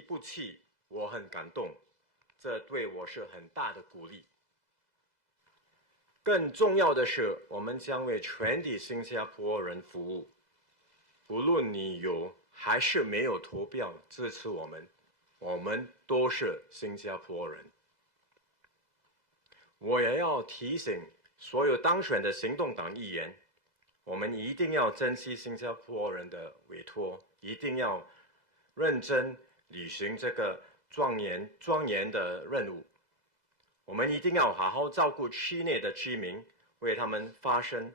不弃，我很感动，这对我是很大的鼓励。更重要的是，我们将为全体新加坡人服务。不论你有还是没有投票支持我们，我们都是新加坡人。我也要提醒所有当选的行动党议员，我们一定要珍惜新加坡人的委托，一定要认真履行这个庄严的任务。我们一定要好好照顾区内的居民，为他们发声，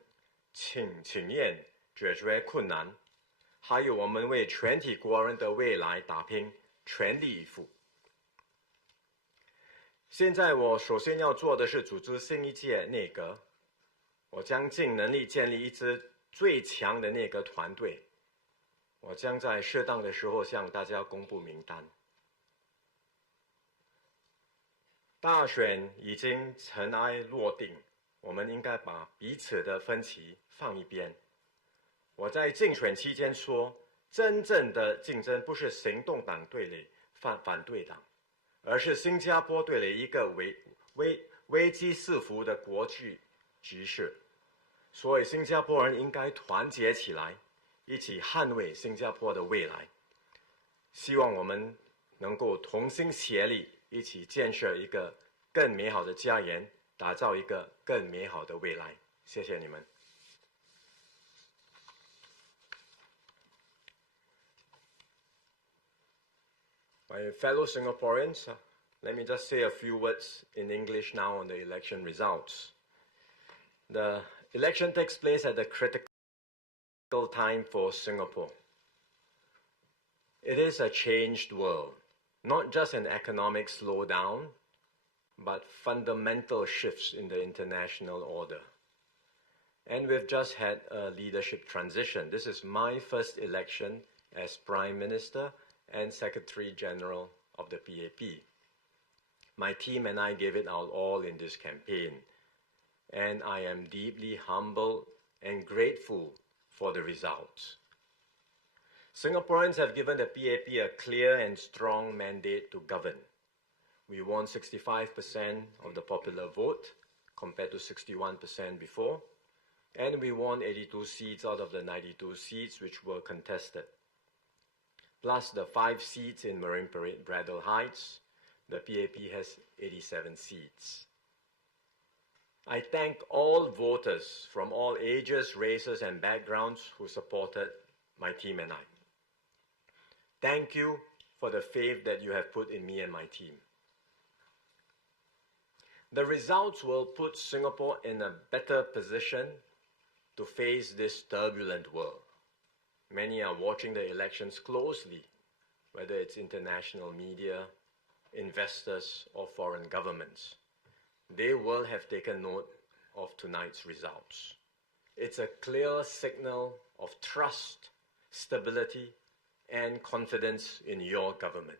请愿解决困难，还有我们为全体国人的未来打拼，全力以赴。现在我首先要做的是组织新一届内阁，我将尽能力建立一支最强的内阁团队，我将在适当的时候向大家公布名单。大选已经尘埃落定，我们应该把彼此的分歧放一边。我在竞选期间说，真正的竞争不是行动党对垒反对党，而是新加坡对垒一个危机四伏的国际局势。所以新加坡人应该团结起来，一起捍卫新加坡的未来。希望我们能够同心协力，一起建设一个更美好的家园，打造一个更美好的未来。谢谢你们。My fellow Singaporeans, let me just say a few words in English now on the election results. The election takes place at a critical time for Singapore. It is a changed world, not just an economic slowdown, but fundamental shifts in the international order. And we've just had a leadership transition. This is my first election as Prime Minister and Secretary General of the PAP. My team and I gave it our all in this campaign, and I am deeply humbled and grateful for the results. Singaporeans have given the PAP a clear and strong mandate to govern. We won 65% of the popular vote compared to 61% before, and we won 82 seats out of the 92 seats which were contested. Plus the 5 seats in Marine Parade Braddell Heights, the PAP has 87 seats. I thank all voters from all ages, races, and backgrounds who supported my team and I. Thank you for the faith that you have put in me and my team. The results will put Singapore in a better position to face this turbulent world. Many are watching the elections closely, whether it's international media, investors, or foreign governments. They will have taken note of tonight's results. It's a clear signal of trust, stability, and confidence in your government.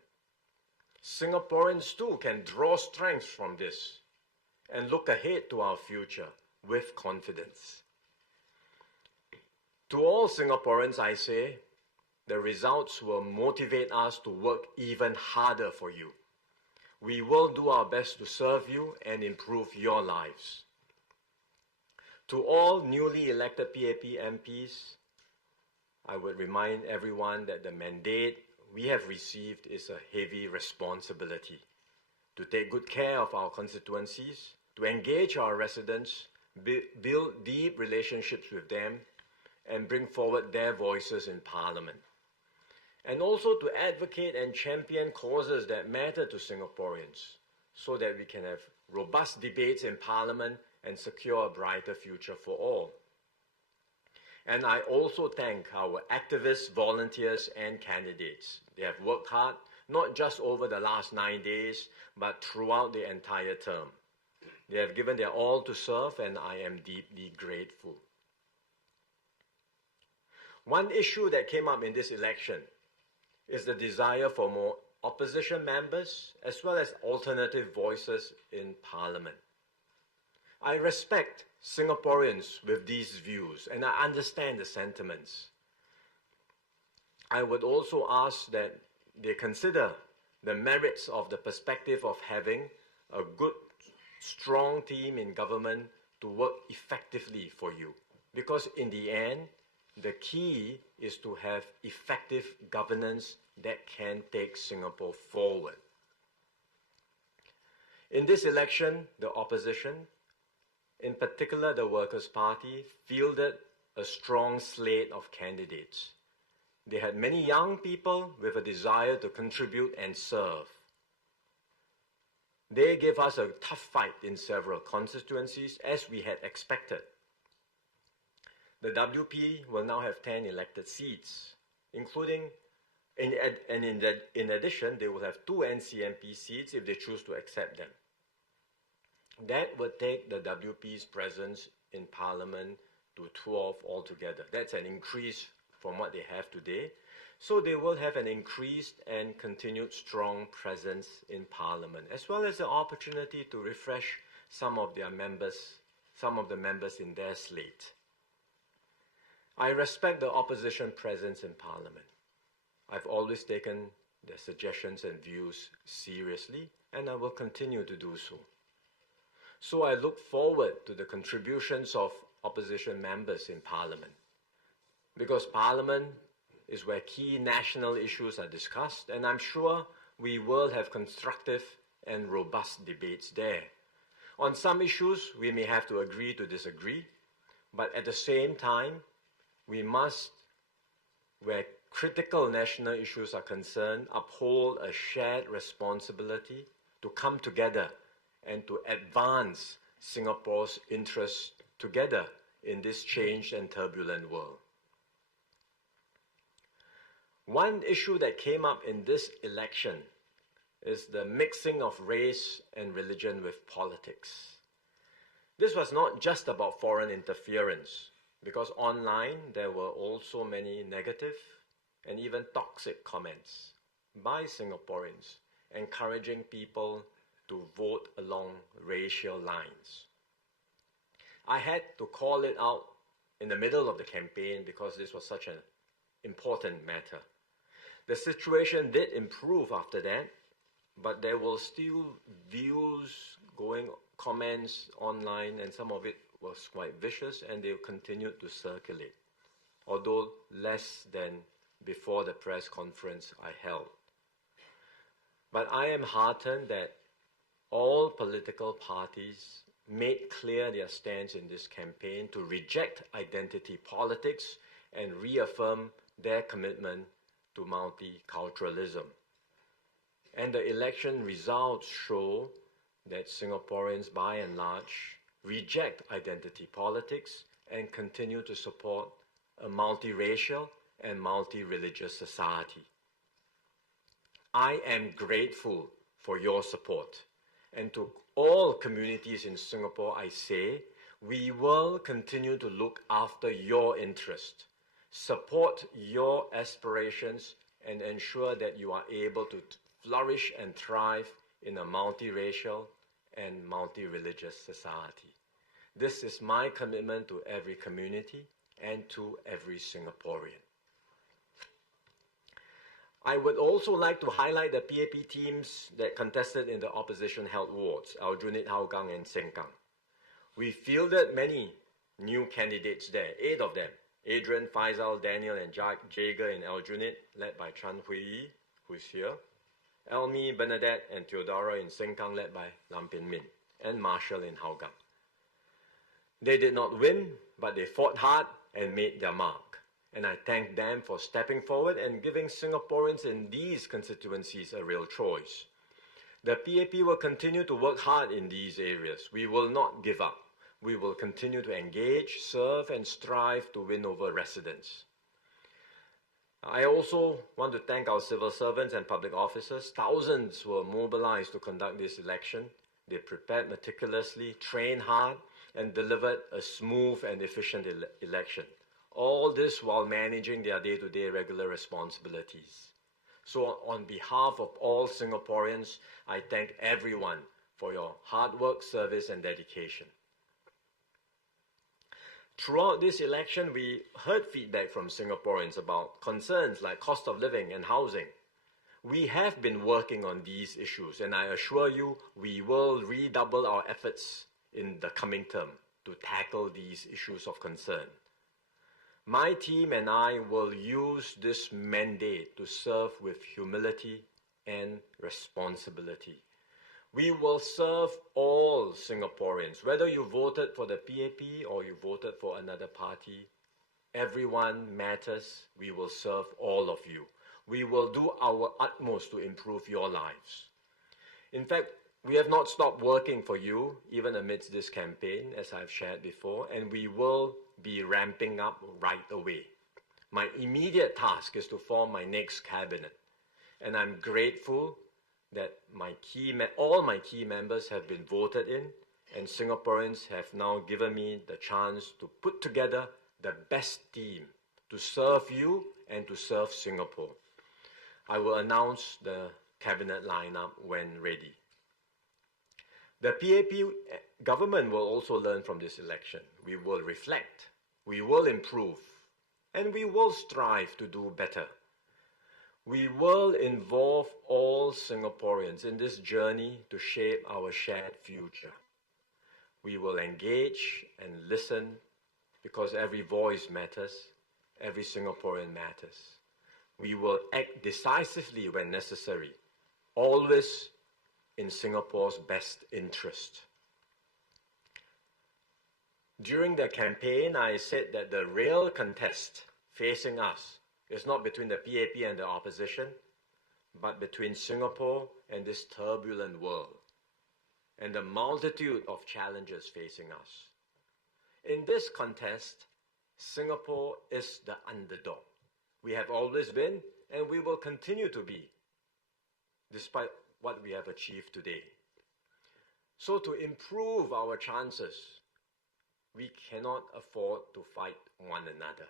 Singaporeans too can draw strength from this and look ahead to our future with confidence. To all Singaporeans, I say, the results will motivate us to work even harder for you. We will do our best to serve you and improve your lives. To all newly elected PAP MPs, I would remind everyone that the mandate we have received is a heavy responsibility to take good care of our constituencies, to engage our residents, build deep relationships with them, and bring forward their voices in Parliament. And also to advocate and champion causes that matter to Singaporeans so that we can have robust debates in Parliament and secure a brighter future for all. And I also thank our activists, volunteers, and candidates. They have worked hard, not just over the last 9 days, but throughout the entire term. They have given their all to serve, and I am deeply grateful. One issue that came up in this election is the desire for more opposition members as well as alternative voices in Parliament. I respect Singaporeans with these views and I understand the sentiments. I would also ask that they consider the merits of the perspective of having a good, strong team in government to work effectively for you. Because in the end, the key is to have effective governance that can take Singapore forward. In this election, the opposition, in particular the Workers' Party, fielded a strong slate of candidates. They had many young people with a desire to contribute and serve. They gave us a tough fight in several constituencies, as we had expected. The WP will now have 10 elected seats, including, in addition, they will have 2 NCMP seats if they choose to accept them. That would take the WP's presence in Parliament to 12 altogether. That's an increase from what they have today. So they will have an increased and continued strong presence in Parliament, as well as the opportunity to refresh some of the members in their slate. I respect the opposition presence in Parliament. I've always taken their suggestions and views seriously, and I will continue to do so. So I look forward to the contributions of opposition members in Parliament, because Parliament is where key national issues are discussed, and I'm sure we will have constructive and robust debates there. On some issues, we may have to agree to disagree, but at the same time, we must, where critical national issues are concerned, uphold a shared responsibility to come together and to advance Singapore's interests together in this changed and turbulent world. One issue that came up in this election is the mixing of race and religion with politics. This was not just about foreign interference, because online there were also many negative and even toxic comments by Singaporeans encouraging people to vote along racial lines. I had to call it out in the middle of the campaign because this was such an important matter. The situation did improve after that, but there were still views comments online, and some of it was quite vicious, and they continued to circulate, although less than before the press conference I held. But I am heartened that all political parties made clear their stance in this campaign to reject identity politics and reaffirm their commitment to multiculturalism. And the election results show that Singaporeans, by and large, reject identity politics and continue to support a multiracial and multi-religious society. I am grateful for your support, and to all communities in Singapore I say, we will continue to look after your interest, support your aspirations, and ensure that you are able to flourish and thrive in a multiracial and multi-religious society. This is my commitment to every community and to every Singaporean. I would also like to highlight the PAP teams that contested in the opposition-held wards, Aljunied, Hougang, and Sengkang. We fielded many new candidates there, 8 of them. Adrian, Faisal, Daniel, and Jager in Aljunied, led by Chan Hui Yi, who is here. Elmi, Bernadette, and Theodora in Sengkang, led by Lam Pin Min, and Marshall in Hougang. They did not win, but they fought hard and made their mark. And I thank them for stepping forward and giving Singaporeans in these constituencies a real choice. The PAP will continue to work hard in these areas. We will not give up. We will continue to engage, serve, and strive to win over residents. I also want to thank our civil servants and public officers. Thousands were mobilized to conduct this election. They prepared meticulously, trained hard, and delivered a smooth and efficient election. All this while managing their day-to-day regular responsibilities. So on behalf of all Singaporeans, I thank everyone for your hard work, service, and dedication. Throughout this election, we heard feedback from Singaporeans about concerns like cost of living and housing. We have been working on these issues, and I assure you we will redouble our efforts in the coming term to tackle these issues of concern. My team and I will use this mandate to serve with humility and responsibility. We will serve all Singaporeans, whether you voted for the PAP or you voted for another party. Everyone matters. We will serve all of you. We will do our utmost to improve your lives. In fact, we have not stopped working for you, even amidst this campaign, as I've shared before, and we will be ramping up right away. My immediate task is to form my next cabinet, and I'm grateful that all my key members have been voted in, and Singaporeans have now given me the chance to put together the best team to serve you and to serve Singapore. I will announce the cabinet lineup when ready. The PAP government will also learn from this election. We will reflect, we will improve, and we will strive to do better. We will involve all Singaporeans in this journey to shape our shared future. We will engage and listen because every voice matters, every Singaporean matters. We will act decisively when necessary, always in Singapore's best interest. During the campaign, I said that the real contest facing us is not between the PAP and the opposition, but between Singapore and this turbulent world, and the multitude of challenges facing us. In this contest, Singapore is the underdog. We have always been, and we will continue to be, despite what we have achieved today. So to improve our chances, we cannot afford to fight one another.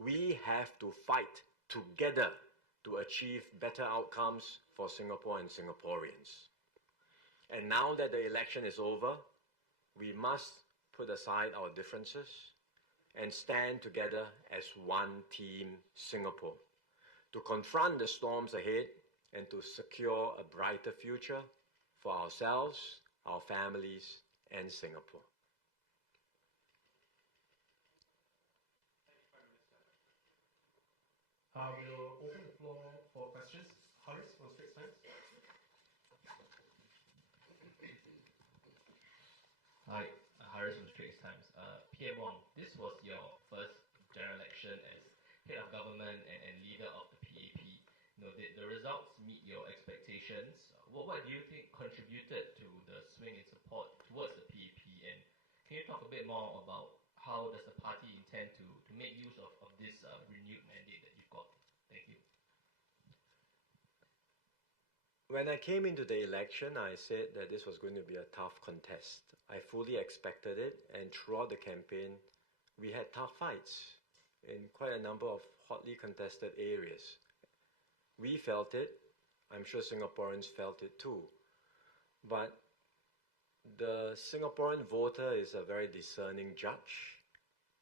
We have to fight together to achieve better outcomes for Singapore and Singaporeans. And now that the election is over, we must put aside our differences and stand together as one team Singapore to confront the storms ahead and to secure a brighter future for ourselves, our families, and Singapore. We'll open the floor for questions. Haris from Straits Times. Hi, Haris from Straits Times. PM Wong, this was your first general election as head of government and leader of the PAP. Did the results meet your expectations? What do you think contributed to the swing in support towards the PAP? And can you talk a bit more about how does the party intend to make use of this renewed mandate that you've got? Thank you. When I came into the election, I said that this was going to be a tough contest. I fully expected it, and throughout the campaign, we had tough fights in quite a number of hotly contested areas. We felt it. I'm sure Singaporeans felt it too. But the Singaporean voter is a very discerning judge,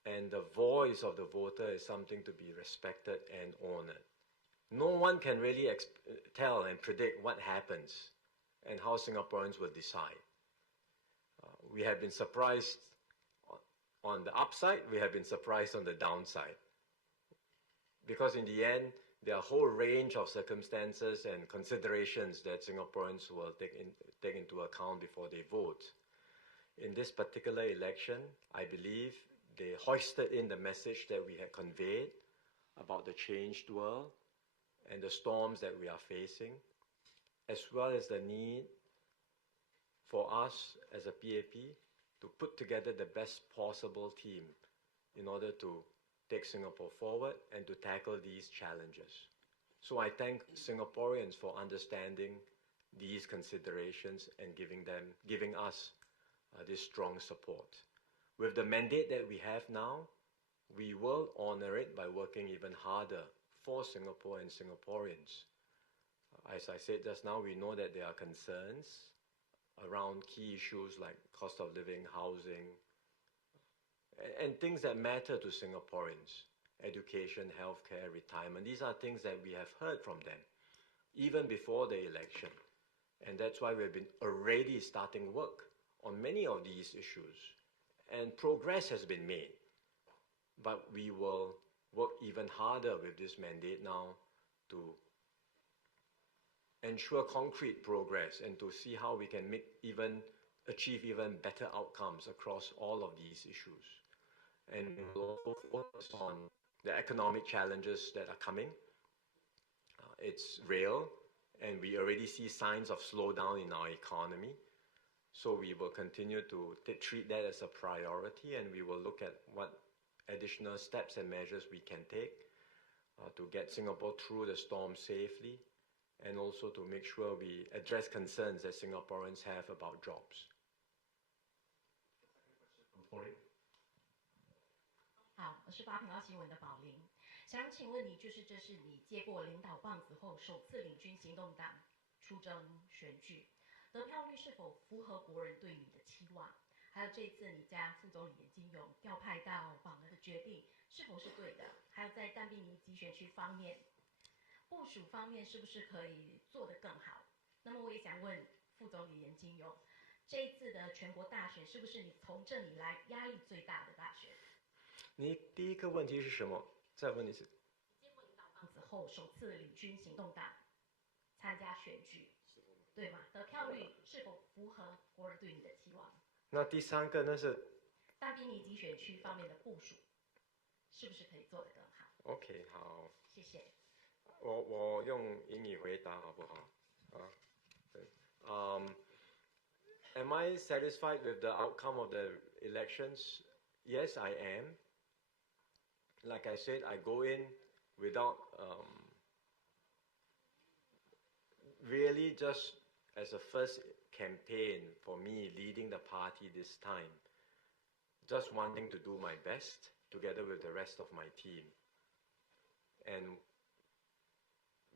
and the voice of the voter is something to be respected and honored. No one can really tell and predict what happens and how Singaporeans will decide. We have been surprised on the upside, we have been surprised on the downside. Because in the end, there are a whole range of circumstances and considerations that Singaporeans will take into account before they vote. In this particular election, I believe they hoisted in the message that we had conveyed about the changed world and the storms that we are facing, as well as the need for us as a PAP to put together the best possible team in order to take Singapore forward and to tackle these challenges. So I thank Singaporeans for understanding these considerations and giving us this strong support. With the mandate that we have now, we will honor it by working even harder for Singapore and Singaporeans. As I said just now, we know that there are concerns around key issues like cost of living, housing, and things that matter to Singaporeans: education, healthcare, retirement. These are things that we have heard from them. even before the election. And that's why we've been already starting work on many of these issues. And progress has been made. But we will work even harder with this mandate now to ensure concrete progress and to see how we can achieve even better outcomes across all of these issues. And we'll also focus on the economic challenges that are coming. It's real, and we already see signs of slowdown in our economy. So we will continue to treat that as a priority, and we will look at what additional steps and measures we can take to get Singapore through the storm safely, and also to make sure we address concerns that Singaporeans have about jobs. 好，我是八频道新闻的宝玲，想请问你，就是这是你接过领导棒子后首次领军行动党出征选举，得票率是否符合国人对你的期望？还有这一次你将副总理严金勇调派到榜额的决定是否是对的？还有在淡滨尼集选区方面，部署方面是不是可以做得更好？那么我也想问副总理严金勇，这一次的全国大选是不是你从政以来压力最大的大选？你第一个问题是什么？再问一次。接过领导棒子后，首次领军行动党参加选举，对吗？得票率是否符合国人对你的期望？那第三个呢是？淡滨尼集选区方面的部署，是不是可以做得更好 ？OK， 好。谢谢。我用英语回答好不好？啊，对。Am I satisfied with the outcome of the elections? Yes, I am. Like I said, I go in without really just as a first campaign for me leading the party this time, just wanting to do my best together with the rest of my team. And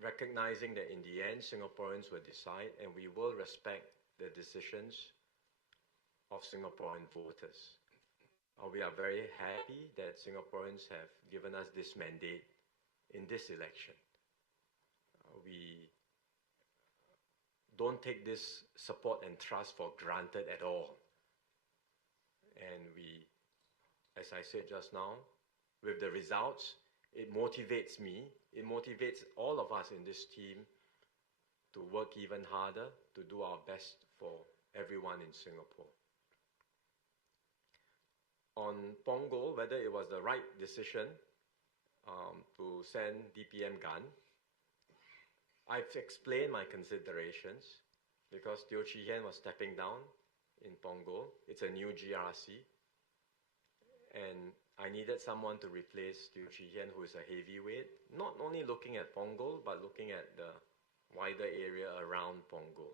recognizing that in the end, Singaporeans will decide, and we will respect the decisions of Singaporean voters. We are very happy that Singaporeans have given us this mandate in this election. We don't take this support and trust for granted at all. And we, as I said just now, with the results, it motivates me, it motivates all of us in this team to work even harder, to do our best for everyone in Singapore. On Punggol, whether it was the right decision to send DPM Gan, I've explained my considerations because Teo Chee Hean was stepping down in Punggol. It's a new GRC. And I needed someone to replace Teo Chee Hean, who is a heavyweight, not only looking at Punggol, but looking at the wider area around Punggol.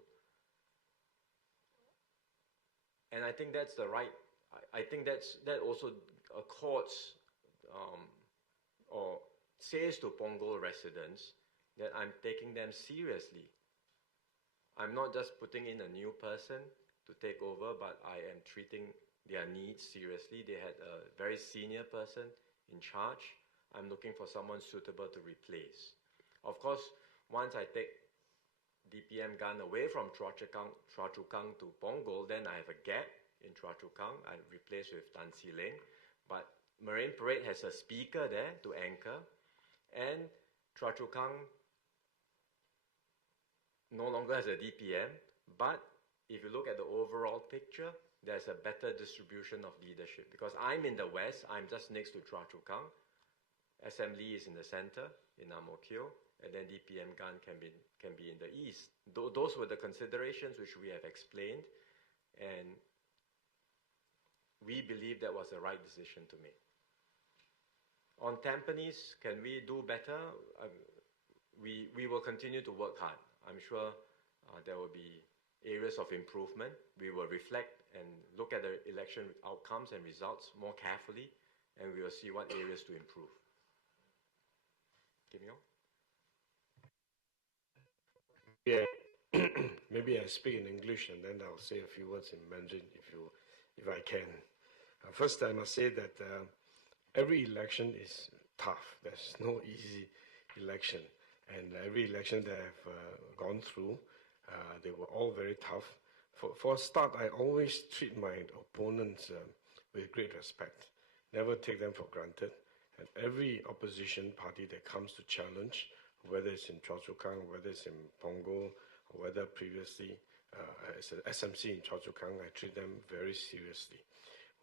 And I think that's the right, I think that also accords or says to Punggol residents that I'm taking them seriously. I'm not just putting in a new person to take over, but I am treating their needs seriously. They had a very senior person in charge. I'm looking for someone suitable to replace. Of course, once I take DPM Gan away from Chua Chu Kang to Punggol, then I have a gap in Chua Chu Kang. I replace with Tan Si Leng. But Marine Parade has a speaker there to anchor. And Chua Chu Kang no longer has a DPM. But if you look at the overall picture, there's a better distribution of leadership. Because I'm in the west, I'm just next to Chua Chu Kang. SM Lee is in the center, in Ang Mo Kio, and then DPM Gan can be in the east. Those were the considerations which we have explained, and we believe that was the right decision to make. On Tampines, can we do better? We will continue to work hard. I'm sure there will be areas of improvement. We will reflect and look at the election outcomes and results more carefully, and we will see what areas to improve. Kim Yong? Yeah, maybe I speak in English and then I'll say a few words in Mandarin if I can. First, I must say that every election is tough. There's no easy election. And every election that I've gone through, they were all very tough. For a start, I always treat my opponents with great respect, never take them for granted. And every opposition party that comes to challenge, whether it's in Choa Chu Kang, whether it's in Punggol, or whether previously as an SMC in Choa Chu Kang, I treat them very seriously.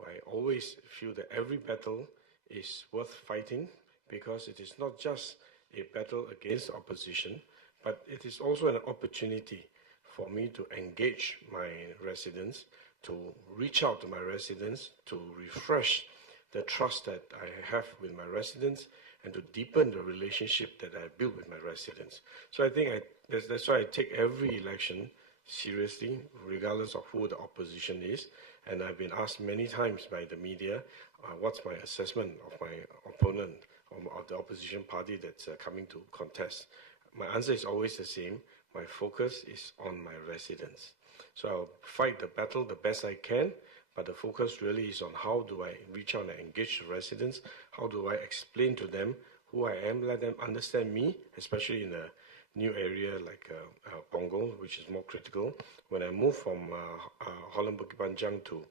I always feel that every battle is worth fighting because it is not just a battle against opposition, but it is also an opportunity for me to engage my residents, to reach out to my residents, to refresh the trust that I have with my residents, and to deepen the relationship that I build with my residents. So I think that's why I take every election seriously, regardless of who the opposition is. And I've been asked many times by the media, what's my assessment of my opponent, of the opposition party that's coming to contest. My answer is always the same. My focus is on my residents. So I'll fight the battle the best I can, but the focus really is on how do I reach out and engage the residents, how do I explain to them who I am, let them understand me, especially in a new area like Punggol, which is more critical. When I moved from Holland Bukit Panjang to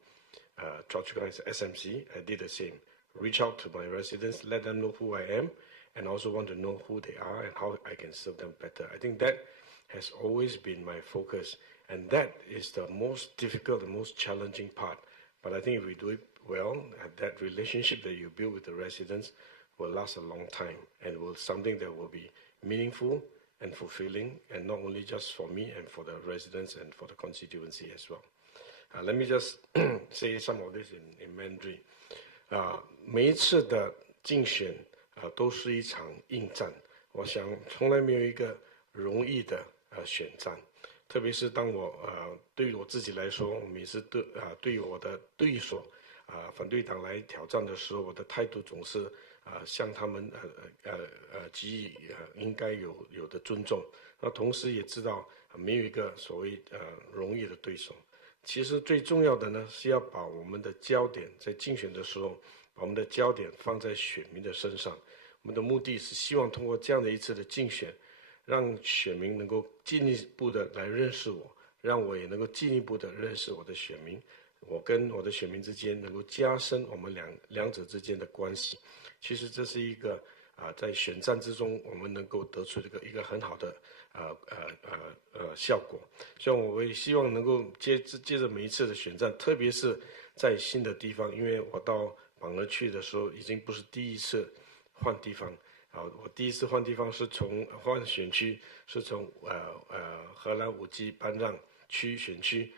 Choa Chu Kang SMC, I did the same. Reach out to my residents, let them know who I am, and also want to know who they are and how I can serve them better. I think that has always been my focus, and that is the most difficult, the most challenging part. But I think if we do it well, that relationship that you build with the residents will last a long time and will something that will be meaningful and fulfilling, and not only just for me and for the residents and for the constituency as well. Let me just say some of this in Mandarin. 每一次的竞选都是一场硬战，我想从来没有一个容易的选战，特别是当我对于我自己来说，每次对于我的对手反对党来挑战的时候，我的态度总是向他们给予应该有的尊重。那同时也知道没有一个所谓容易的对手。其实最重要的呢，是要把我们的焦点在竞选的时候，把我们的焦点放在选民的身上。我们的目的是希望通过这样的一次的竞选，让选民能够进一步的来认识我，让我也能够进一步的认识我的选民。我跟我的选民之间能够加深我们两者之间的关系。其实这是一个在选战之中我们能够得出一个很好的效果。所以我也希望能够接着每一次的选战，特别是在新的地方，因为我到榜儿去的时候已经不是第一次换地方。我第一次换地方是换选区，是从荷兰5G 搬让区选区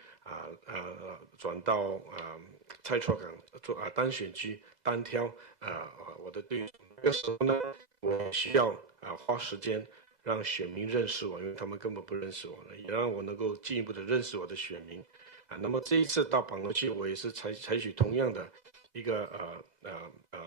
转到蔡厝港做单选区单挑我的对手。那个时候呢，我需要花时间让选民认识我，因为他们根本不认识我，也让我能够进一步的认识我的选民那么这一次到榜儿去，我也是采取同样的一个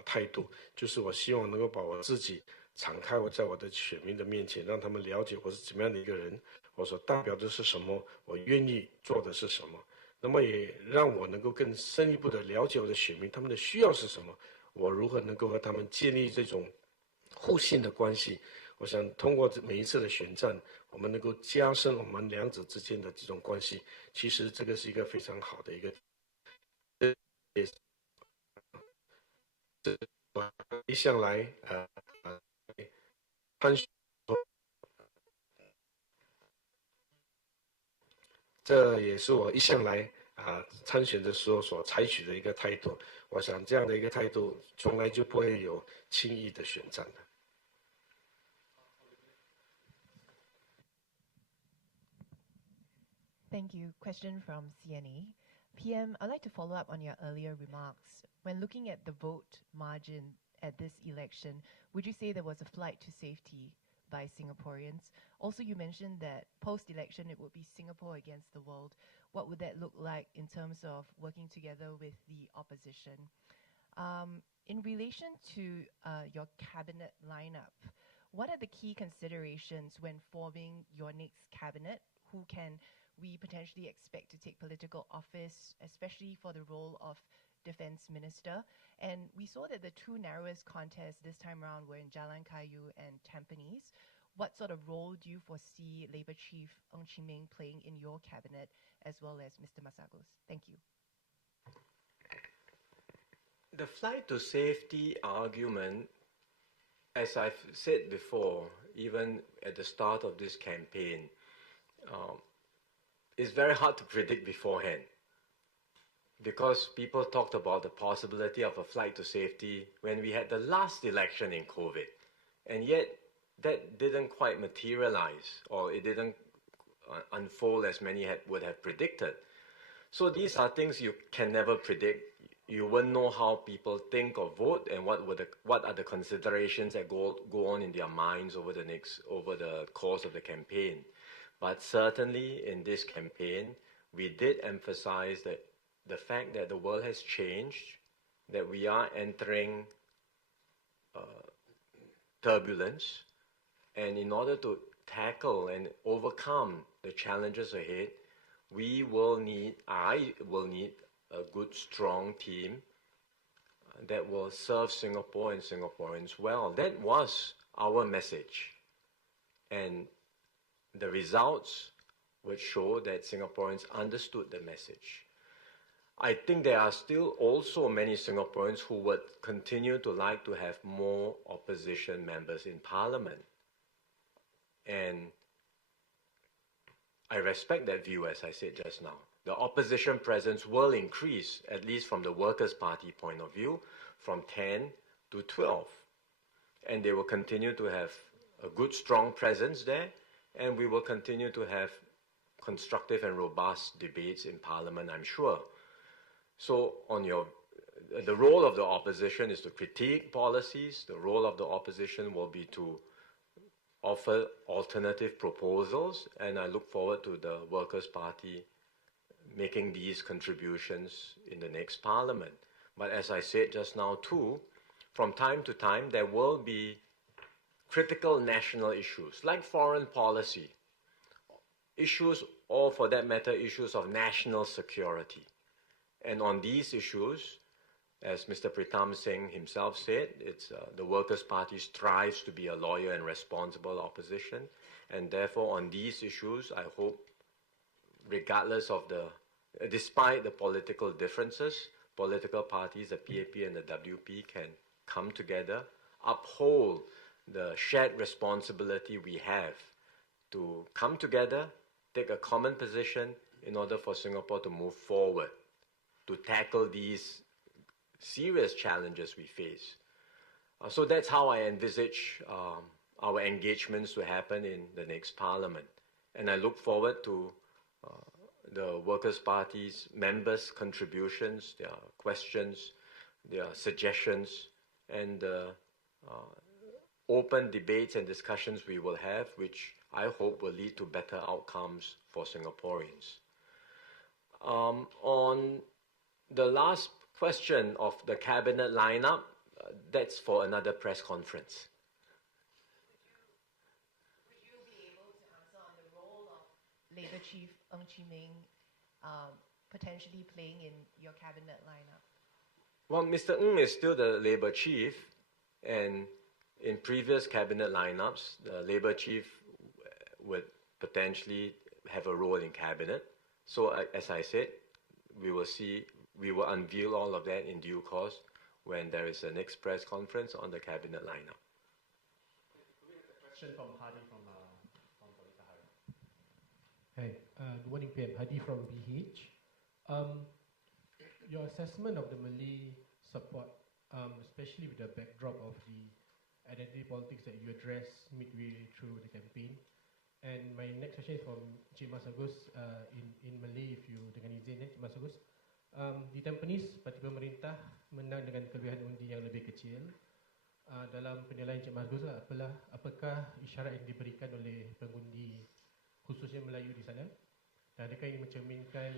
态度，就是我希望能够把我自己敞开在我的选民的面前，让他们了解我是怎么样的一个人，我所代表的是什么，我愿意做的是什么。那么也让我能够更深一步的了解我的选民，他们的需要是什么，我如何能够和他们建立这种互信的关系。我想通过每一次的选战，我们能够加深我们两者之间的这种关系。其实这个是一个非常好的一个一向来这也是我一向来参选的时候所采取的一个态度。我想这样的一个态度从来就不会有轻易的选战的。Thank you. Question from CNA. PM, I'd like to follow up on your earlier remarks. When looking at the vote margin at this election, would you say there was a flight to safety by Singaporeans? Also, you mentioned that post-election it would be Singapore against the world. What would that look like in terms of working together with the opposition? In relation to your cabinet lineup, what are the key considerations when forming your next cabinet? Who can we potentially expect to take political office, especially for the role of defense minister? And we saw that the two narrowest contests this time around were in Jalan Kayu and Tampines. what sort of role do you foresee Labour Chief Ng Chee Meng playing in your cabinet, as well as Mr. Masagos? Thank you. The flight to safety argument, as I've said before, even at the start of this campaign, is very hard to predict beforehand, because people talked about the possibility of a flight to safety when we had the last election in COVID, and yet that didn't quite materialize, or it didn't unfold as many would have predicted. So these are things you can never predict. You won't know how people think or vote, and what are the considerations that go on in their minds over the course of the campaign. But certainly in this campaign, we did emphasize that the fact that the world has changed, that we are entering turbulence, and in order to tackle and overcome the challenges ahead, I will need a good, strong team that will serve Singapore and Singaporeans well. That was our message. And the results would show that Singaporeans understood the message. I think there are still also many Singaporeans who would continue to like to have more opposition members in Parliament. And I respect that view, as I said just now. The opposition presence will increase, at least from the Workers' Party point of view, from 10 to 12. And they will continue to have a good, strong presence there, and we will continue to have constructive and robust debates in Parliament, I'm sure. So the role of the opposition is to critique policies. The role of the opposition will be to offer alternative proposals, and I look forward to the Workers' Party making these contributions in the next Parliament. But as I said just now too, from time to time there will be critical national issues like foreign policy, issues, or for that matter, issues of national security. And on these issues, as Mr. Pritam Singh himself said, the Workers' Party strives to be a loyal and responsible opposition, and therefore on these issues, I hope, despite the political differences, political parties, the PAP and the WP, can come together, uphold the shared responsibility we have to come together, take a common position in order for Singapore to move forward, to tackle these serious challenges we face. So that's how I envisage our engagements to happen in the next Parliament. And I look forward to the Workers' Party's members' contributions, their questions, their suggestions, and open debates and discussions we will have, which I hope will lead to better outcomes for Singaporeans. On the last question of the cabinet lineup, that's for another press conference. Would you be able to answer on the role of Labour Chief Ng Chee Meng potentially playing in your cabinet lineup? Well, Mr. Ng is still the Labour Chief, and in previous cabinet lineups, the Labour Chief would potentially have a role in cabinet. So as I said, we will unveil all of that in due course when there is a next press conference on the cabinet lineup. We have a question from Hadi from Polita Hari. Hey, good morning, PM. Hadi from BH. Your assessment of the Malay support, especially with the backdrop of the identity politics that you addressed midway through the campaign. And my next question is from Cik Masagos in Malay, if you dengan izin, Cik Masagos. Di Tampines, parti pemerintah menang dengan kelebihan undi yang lebih kecil. Dalam penilaian Cik Masagos, apakah isyarat yang diberikan oleh pengundi khususnya Melayu di sana? Dan adakah ini mencerminkan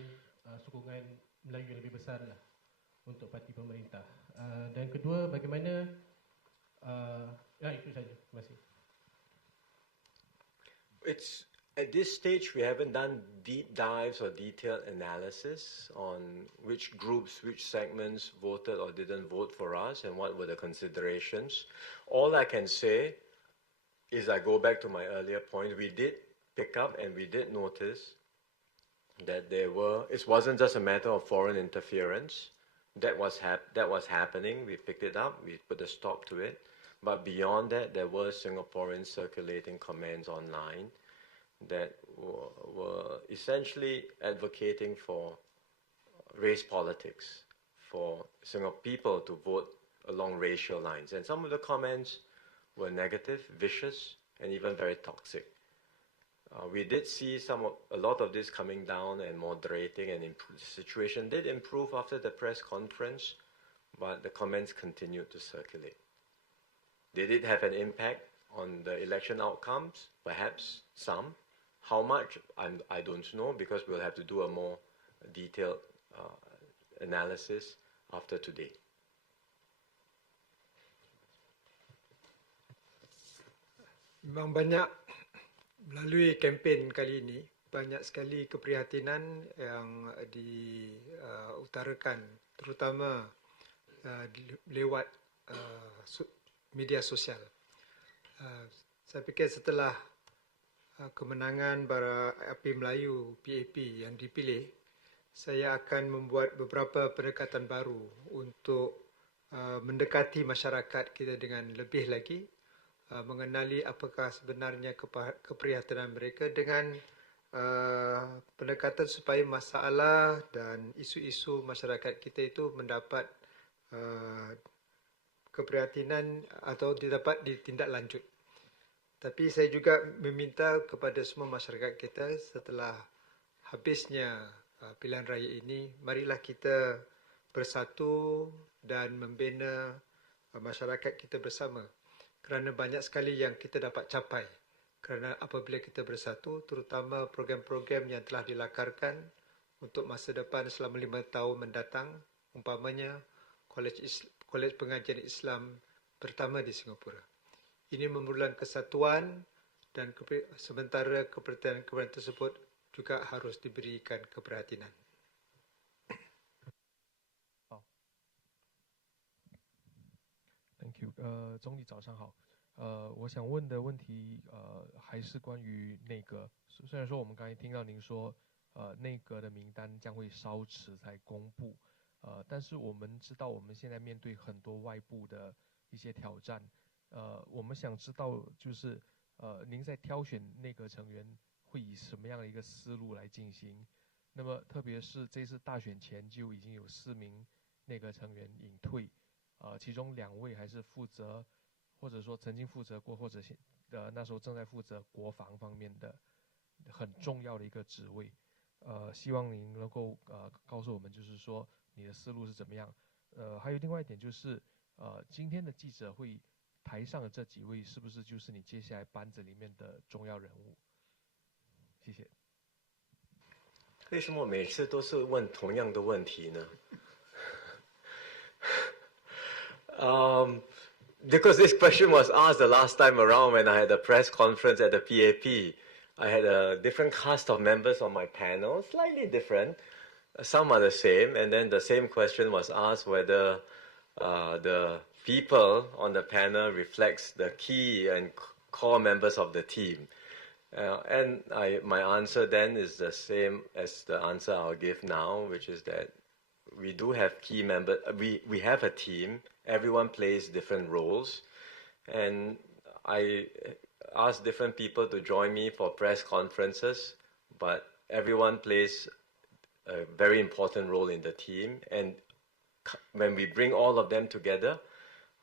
sokongan Melayu yang lebih besar lah untuk parti pemerintah? Dan kedua, bagaimana itu saja. Terima kasih. At this stage, we haven't done deep dives or detailed analysis on which groups, which segments voted or didn't vote for us and what were the considerations. All I can say is I go back to my earlier point, we did pick up and we did notice that it wasn't just a matter of foreign interference. That was happening. We picked it up. We put a stop to it. But beyond that, there were Singaporeans circulating comments online that were essentially advocating for race politics, for Singapore people to vote along racial lines. And some of the comments were negative, vicious, and even very toxic. We did see a lot of this coming down and moderating, and the situation did improve after the press conference, but the comments continued to circulate. Did it have an impact on the election outcomes? Perhaps some. How much? I don't know, because we'll have to do a more detailed analysis after today. Memang banyak melalui kempen kali ini, banyak sekali keprihatinan yang diutarakan, terutama lewat media sosial. Saya fikir setelah kemenangan para api Melayu PAP yang dipilih, saya akan membuat beberapa pendekatan baru untuk mendekati masyarakat kita dengan lebih lagi, mengenali apakah sebenarnya keprihatinan mereka dengan pendekatan supaya masalah dan isu-isu masyarakat kita itu mendapat keprihatinan atau dapat ditindaklanjut. Tapi saya juga meminta kepada semua masyarakat kita, setelah habisnya pilihan raya ini, marilah kita bersatu dan membina masyarakat kita bersama. Kerana banyak sekali yang kita dapat capai kerana apabila kita bersatu, terutama program-program yang telah dilakarkan untuk masa depan selama 5 tahun mendatang, umpamanya Kolej Pengajian Islam pertama di Singapura. Ini memerlukan kesatuan dan sementara keperhatian tersebut juga harus diberikan keperhatian. 总理早上好。我想问的问题还是关于内阁。虽然说我们刚才听到您说内阁的名单将会稍迟才公布，但是我们知道我们现在面对很多外部的一些挑战。我们想知道就是您在挑选内阁成员会以什么样的一个思路来进行？那么特别是这次大选前就已经有4名内阁成员隐退。其中2位还是负责，或者说曾经负责过，或者那时候正在负责国防方面的很重要的一个职位。希望您能够告诉我们，就是说你的思路是怎么样。还有另外一点就是，今天的记者会台上的这几位是不是就是你接下来班子里面的重要人物？谢谢。为什么每次都是问同样的问题呢？Because this question was asked the last time around when I had a press conference at the PAP. I had a different cast of members on my panel, slightly different. Some are the same, and then the same question was asked whether the people on the panel reflects the key and core members of the team. And my answer then is the same as the answer I'll give now, which is that we do have key members. We have a team. Everyone plays different roles, and I asked different people to join me for press conferences, but everyone plays a very important role in the team. And when we bring all of them together,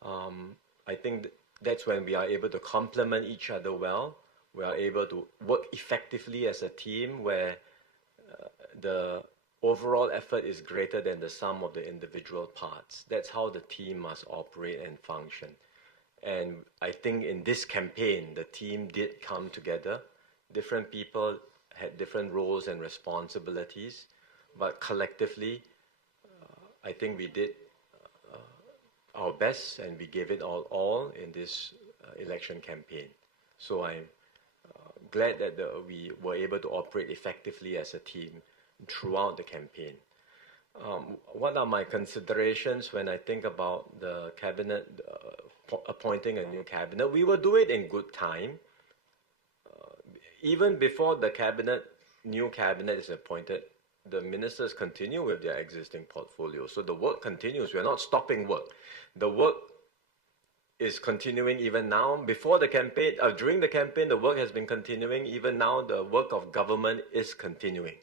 I think that's when we are able to complement each other well. We are able to work effectively as a team where the overall effort is greater than the sum of the individual parts. That's how the team must operate and function. And I think in this campaign, the team did come together. Different people had different roles and responsibilities, but collectively, I think we did our best and we gave it all in this election campaign. So I'm glad that we were able to operate effectively as a team throughout the campaign. What are my considerations when I think about the cabinet appointing a new cabinet. We will do it in good time. Even before the new cabinet is appointed, the ministers continue with their existing portfolio. So the work continues. We're not stopping work. The work is continuing even now. Before the campaign, during the campaign, the work has been continuing. Even now, the work of government is continuing.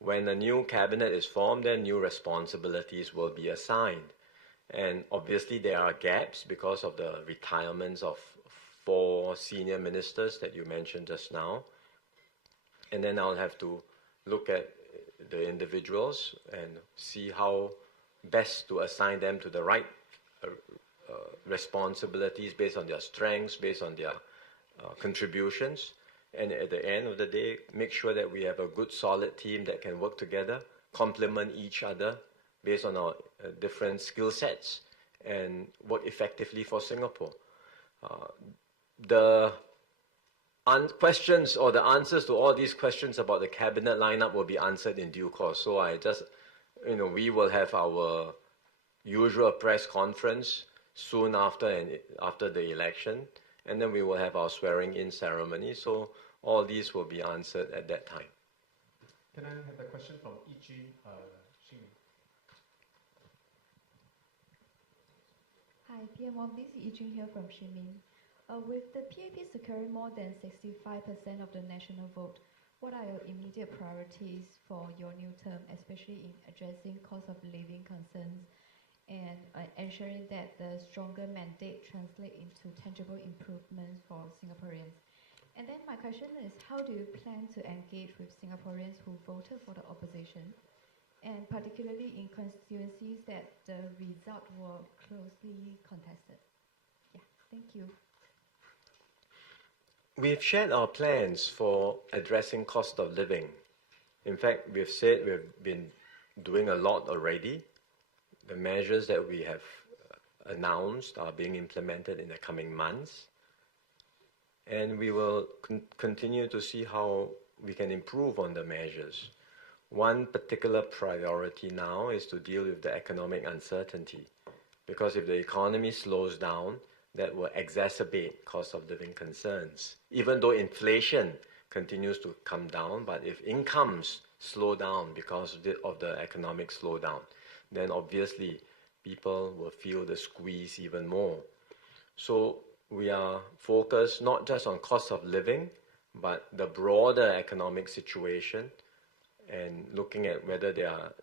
When a new cabinet is formed, then new responsibilities will be assigned. And obviously, there are gaps because of the retirements of 4 senior ministers that you mentioned just now. And then I'll have to look at the individuals and see how best to assign them to the right responsibilities based on their strengths, based on their contributions. And at the end of the day, make sure that we have a good, solid team that can work together, complement each other based on our different skill sets, and work effectively for Singapore. The questions or the answers to all these questions about the cabinet lineup will be answered in due course. So I just, we will have our usual press conference soon after the election, and then we will have our swearing-in ceremony. So all these will be answered at that time. Can I have a question from Yi Xing? Hi, PM1, this is Yi Jun here from Xinmin. With the PAP securing more than 65% of the national vote, what are your immediate priorities for your new term, especially in addressing cost of living concerns and ensuring that the stronger mandate translate into tangible improvements for Singaporeans? And then my question is, how do you plan to engage with Singaporeans who voted for the opposition, and particularly in constituencies that the result were closely contested? Yeah, thank you. We've shared our plans for addressing cost of living. In fact, we've said we've been doing a lot already. The measures that we have announced are being implemented in the coming months. And we will continue to see how we can improve on the measures. One particular priority now is to deal with the economic uncertainty. Because if the economy slows down, that will exacerbate cost of living concerns. Even though inflation continues to come down, but if incomes slow down because of the economic slowdown, then obviously people will feel the squeeze even more. So we are focused not just on cost of living, but the broader economic situation, and looking at whether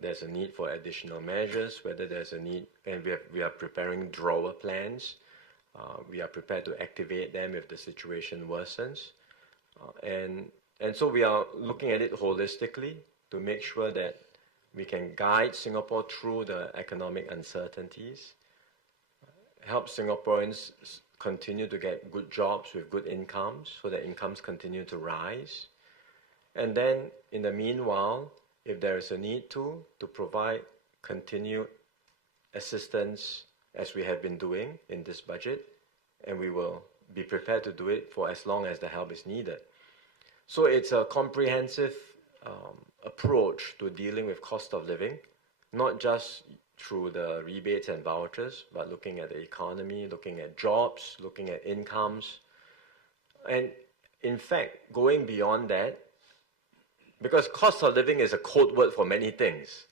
there's a need for additional measures, whether there's a need, and we are preparing drawer plans. We are prepared to activate them if the situation worsens. And so we are looking at it holistically to make sure that we can guide Singapore through the economic uncertainties, help Singaporeans continue to get good jobs with good incomes so that incomes continue to rise. And then in the meanwhile, if there is a need to provide continued assistance as we have been doing in this budget, and we will be prepared to do it for as long as the help is needed. So it's a comprehensive approach to dealing with cost of living, not just through the rebates and vouchers, but looking at the economy, looking at jobs, looking at incomes. And in fact, going beyond that, because cost of living is a code word for many things.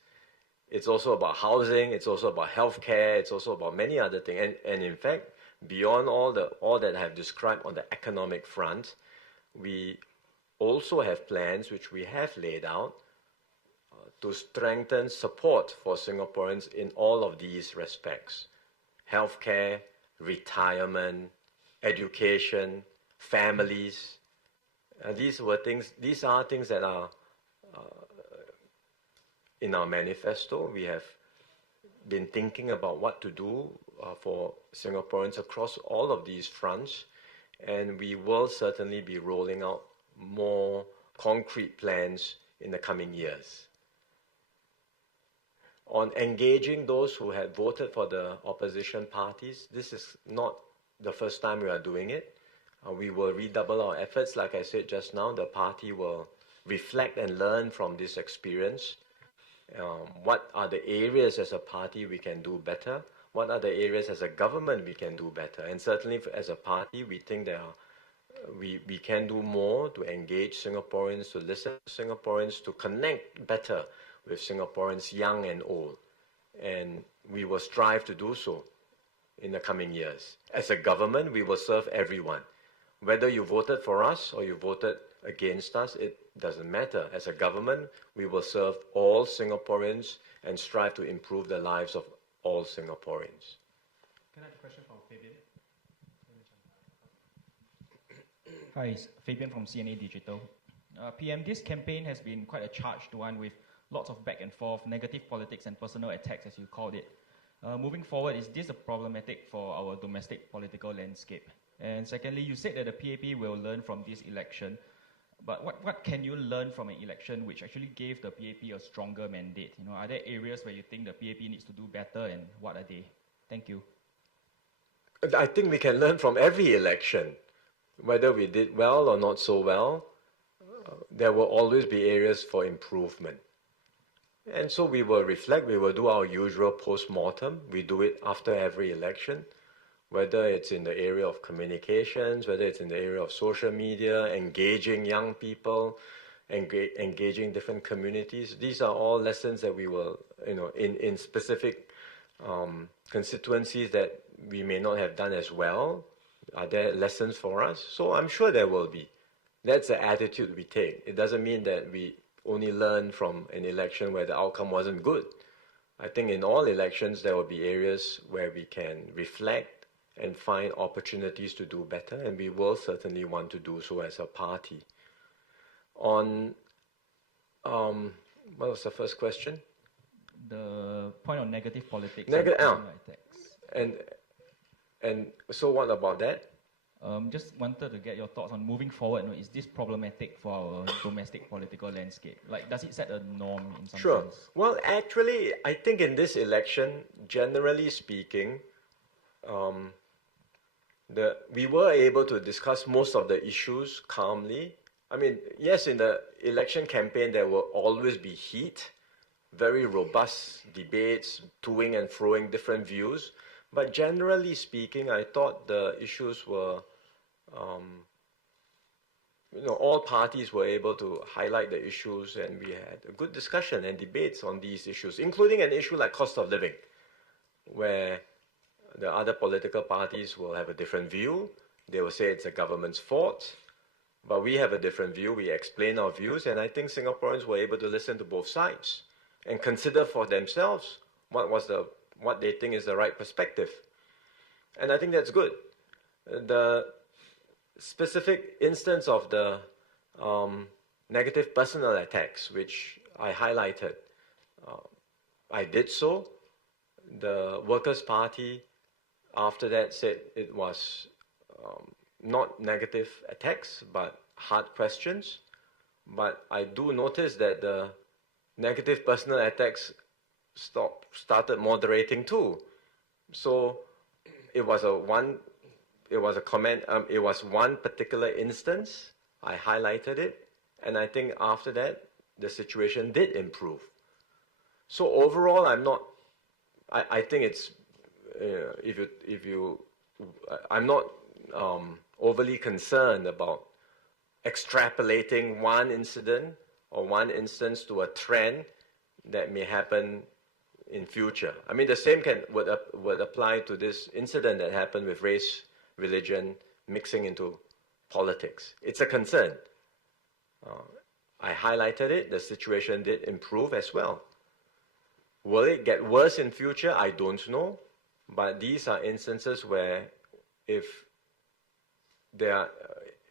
It's also about housing, it's also about healthcare, it's also about many other things. And in fact, beyond all that I have described on the economic front, we also have plans which we have laid out to strengthen support for Singaporeans in all of these respects: healthcare, retirement, education, families. These are things that are in our manifesto. We have been thinking about what to do for Singaporeans across all of these fronts, and we will certainly be rolling out more concrete plans in the coming years. On engaging those who had voted for the opposition parties, this is not the first time we are doing it. We will redouble our efforts. Like I said just now, the party will reflect and learn from this experience. What are the areas as a party we can do better? what are the areas as a government we can do better. And certainly as a party, we think we can do more to engage Singaporeans, to listen to Singaporeans, to connect better with Singaporeans, young and old. And we will strive to do so in the coming years. As a government, we will serve everyone. Whether you voted for us or you voted against us, it doesn't matter. As a government, we will serve all Singaporeans and strive to improve the lives of all Singaporeans. Can I have a question from Fabian? Hi, it's Fabian from CNA Digital. PM, this campaign has been quite a charged one with lots of back and forth, negative politics and personal attacks, as you called it. Moving forward, is this a problematic for our domestic political landscape? And secondly, you said that the PAP will learn from this election, but what can you learn from an election which actually gave the PAP a stronger mandate? You know, are there areas where you think the PAP needs to do better, and what are they? Thank you. I think we can learn from every election, whether we did well or not so well. There will always be areas for improvement. And so we will reflect, we will do our usual post-mortem. We do it after every election, whether it's in the area of communications, whether it's in the area of social media, engaging young people, engaging different communities. These are all lessons that we will, in specific constituencies that we may not have done as well. Are there lessons for us? So I'm sure there will be. That's the attitude we take. It doesn't mean that we only learn from an election where the outcome wasn't good. I think in all elections, there will be areas where we can reflect and find opportunities to do better, and we will certainly want to do so as a party. On, what was the first question? The point on negative politics and so what about that? Just wanted to get your thoughts on moving forward. Is this problematic for our domestic political landscape? Like, does it set a norm in some Sure. sense? Well, actually, I think in this election, generally speaking, we were able to discuss most of the issues calmly. I mean, yes, in the election campaign, there will always be heat, very robust debates, toing and froing different views. But generally speaking, I thought the issues were, all parties were able to highlight the issues, and we had a good discussion and debates on these issues, including an issue like cost of living, where the other political parties will have a different view. They will say it's the government's fault, but we have a different view. We explain our views, and I think Singaporeans were able to listen to both sides and consider for themselves what they think is the right perspective. And I think that's good. The specific instance of the negative personal attacks, which I highlighted, I did so. The Workers' Party, after that, said it was not negative attacks, but hard questions. But I do notice that the negative personal attacks started moderating too. So it was one particular instance. I highlighted it, and I think after that the situation did improve. So overall, I think it's I'm not overly concerned about extrapolating one incident or one instance to a trend that may happen in future. I mean, the same would apply to this incident that happened with race, religion, mixing into politics. It's a concern. I highlighted it. The situation did improve as well. Will it get worse in future? I don't know. But these are instances where if there are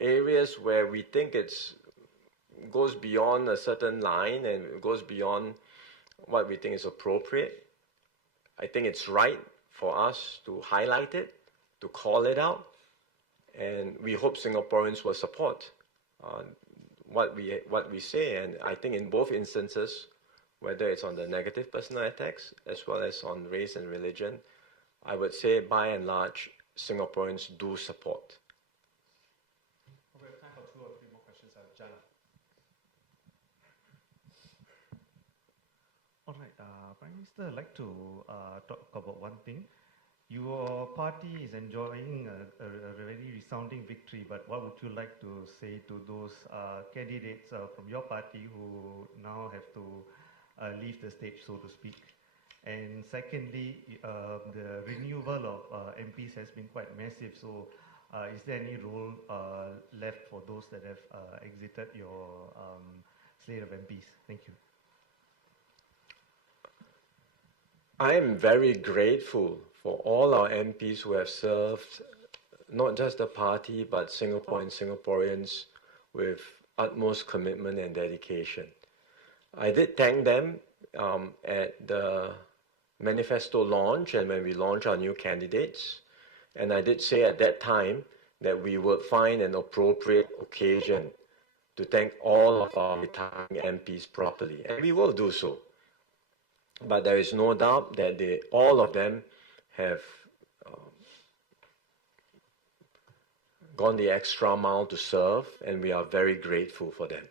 areas where we think it goes beyond a certain line and it goes beyond what we think is appropriate, I think it's right for us to highlight it, to call it out, and we hope Singaporeans will support what we say. And I think in both instances, whether it's on the negative personal attacks as well as on race and religion, I would say by and large, Singaporeans do support. We have time for 2 or 3 more questions. Jana. All right, Prime Minister, I'd like to talk about one thing. Your party is enjoying a very resounding victory, but what would you like to say to those candidates from your party who now have to leave the stage, so to speak? And secondly, the renewal of MPs has been quite massive, so is there any role left for those that have exited your slate of MPs? Thank you. I am very grateful for all our MPs who have served not just the party but Singapore and Singaporeans with utmost commitment and dedication. I did thank them at the manifesto launch and when we launched our new candidates. And I did say at that time that we would find an appropriate occasion to thank all of our retiring MPs properly. And we will do so. But there is no doubt that all of them have gone the extra mile to serve, and we are very grateful for them.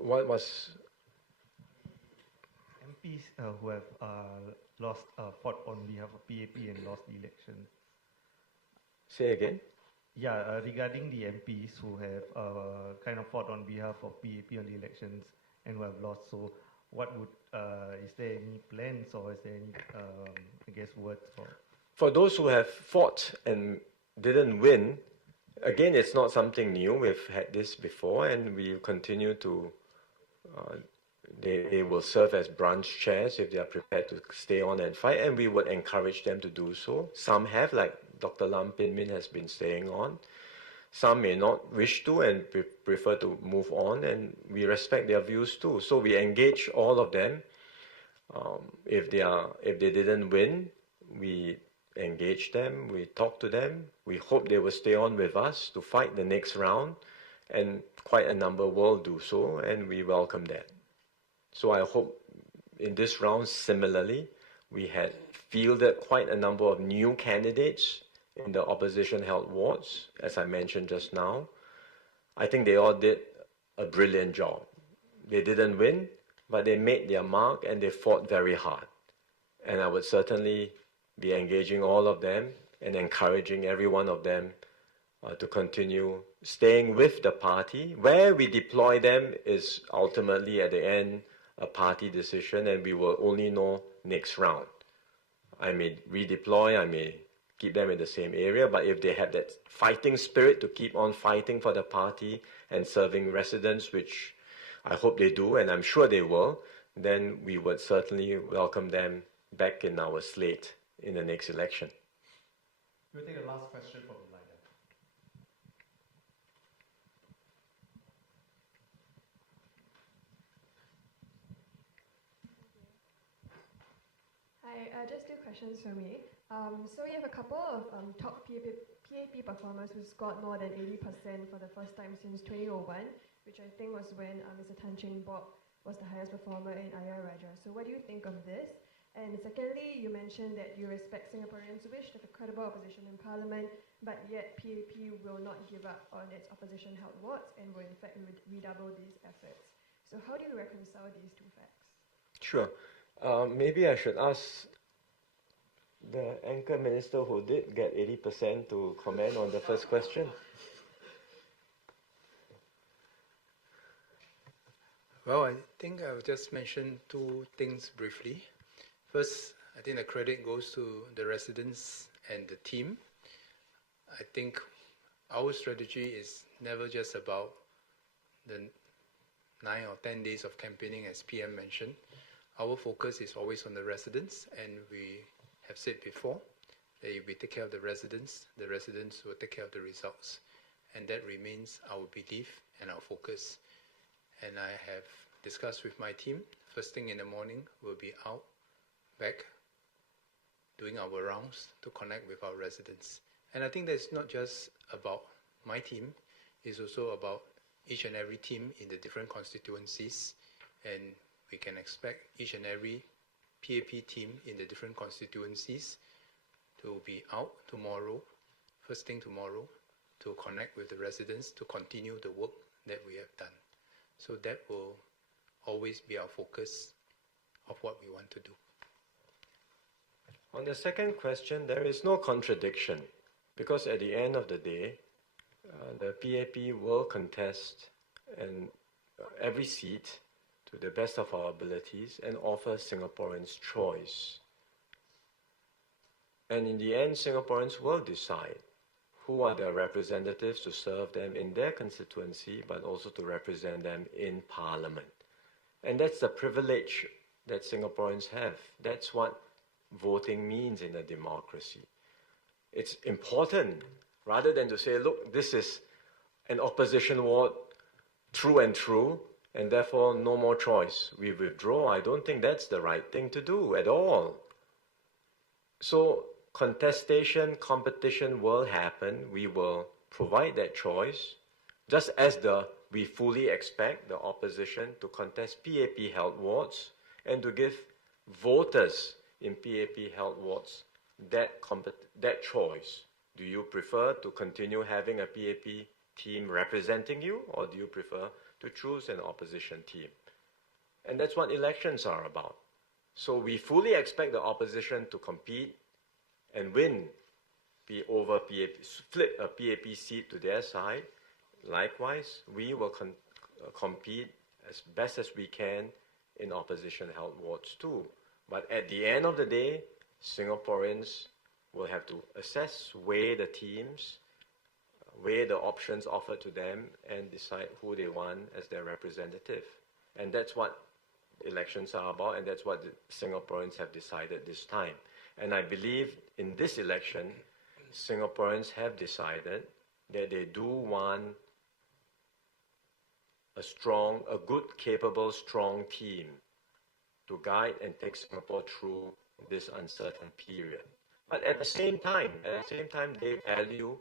What was... MPs who have fought on behalf of PAP and lost the election. Say again? Yeah, regarding the MPs who have kind of fought on behalf of PAP on the elections and who have lost. So what would, is there any plans or is there any, I guess, words for? For those who have fought and didn't win, again, it's not something new. We've had this before and we continue to, they will serve as branch chairs if they are prepared to stay on and fight, and we would encourage them to do so. Some have, like Dr. Lam Pin Min has been staying on. Some may not wish to and prefer to move on, and we respect their views too. So we engage all of them. If they didn't win, we engage them, we talk to them. We hope they will stay on with us to fight the next round, and quite a number will do so, and we welcome that. So I hope in this round, similarly, we had fielded quite a number of new candidates in the opposition-held wards, as I mentioned just now. I think they all did a brilliant job. They didn't win, but they made their mark and they fought very hard. And I would certainly be engaging all of them and encouraging every one of them to continue staying with the party. Where we deploy them is ultimately at the end a party decision, and we will only know next round. I may redeploy, I may keep them in the same area, but if they have that fighting spirit to keep on fighting for the party and serving residents, which I hope they do, and I'm sure they will, then we would certainly welcome them back in our slate in the next election. We'll take the last question from the line. Hi, just two questions for me. So you have a couple of top PAP performers who scored more than 80% for the first time since 2001, which I think was when Mr. Tan Cheng Bock was the highest performer in Ayer Rajah. So what do you think of this? And secondly, you mentioned that you respect Singaporeans' wish to have a credible opposition in Parliament, but yet PAP will not give up on its opposition-held wards and will in fact redouble these efforts. So how do you reconcile these two facts? Sure. Maybe I should ask the anchor minister who did get 80% to comment on the first question. Well, I think I'll just mention two things briefly. First, I think the credit goes to the residents and the team. I think our strategy is never just about the 9 or 10 days of campaigning, as PM mentioned. Our focus is always on the residents, and we have said before that if we take care of the residents will take care of the results. And that remains our belief and our focus. And I have discussed with my team. First thing in the morning, we'll be out, back, doing our rounds to connect with our residents. And I think that's not just about my team, it's also about each and every team in the different constituencies, and we can expect each and every PAP team in the different constituencies to be out tomorrow, first thing tomorrow, to connect with the residents, to continue the work that we have done. So that will always be our focus of what we want to do. On the second question, there is no contradiction because at the end of the day, the PAP will contest and every seat to the best of our abilities and offer Singaporeans choice. And in the end, Singaporeans will decide who are their representatives to serve them in their constituency, but also to represent them in Parliament. And that's the privilege that Singaporeans have. That's what voting means in a democracy. It's important, rather than to say, look, this is an opposition ward through and through, and therefore no more choice. We withdraw. I don't think that's the right thing to do at all. So contestation, competition will happen. We will provide that choice, just as we fully expect the opposition to contest PAP held wards and to give voters in PAP held wards that choice. Do you prefer to continue having a PAP team representing you, or do you prefer to choose an opposition team? And that's what elections are about. So we fully expect the opposition to compete and win over PAP, flip a PAP seat to their side. Likewise, we will compete as best as we can in opposition-held wards too. But at the end of the day, Singaporeans will have to assess, weigh the teams, weigh the options offered to them, and decide who they want as their representative. And that's what elections are about, and that's what the Singaporeans have decided this time. And I believe in this election, Singaporeans have decided that they do want a good, capable, strong team to guide and take Singapore through this uncertain period. But at the same time, they value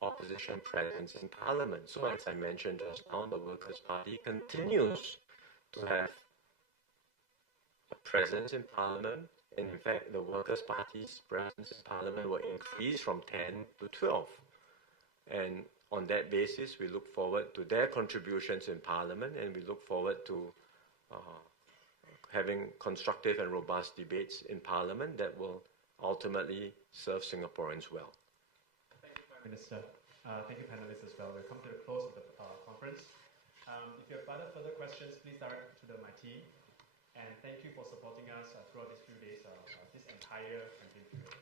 opposition presence in Parliament. So as I mentioned just now, the Workers' Party continues to have a presence in Parliament. And in fact, the Workers' Party's presence in Parliament will increase from 10 to 12. And on that basis, we look forward to their contributions in Parliament, and we look forward to having constructive and robust debates in Parliament that will ultimately serve Singaporeans well. Thank you, Prime Minister. Thank you, panelists, as well. We've come to the close of the conference. If you have further questions, please direct to my team. And thank you for supporting us throughout these few days, this entire campaign period.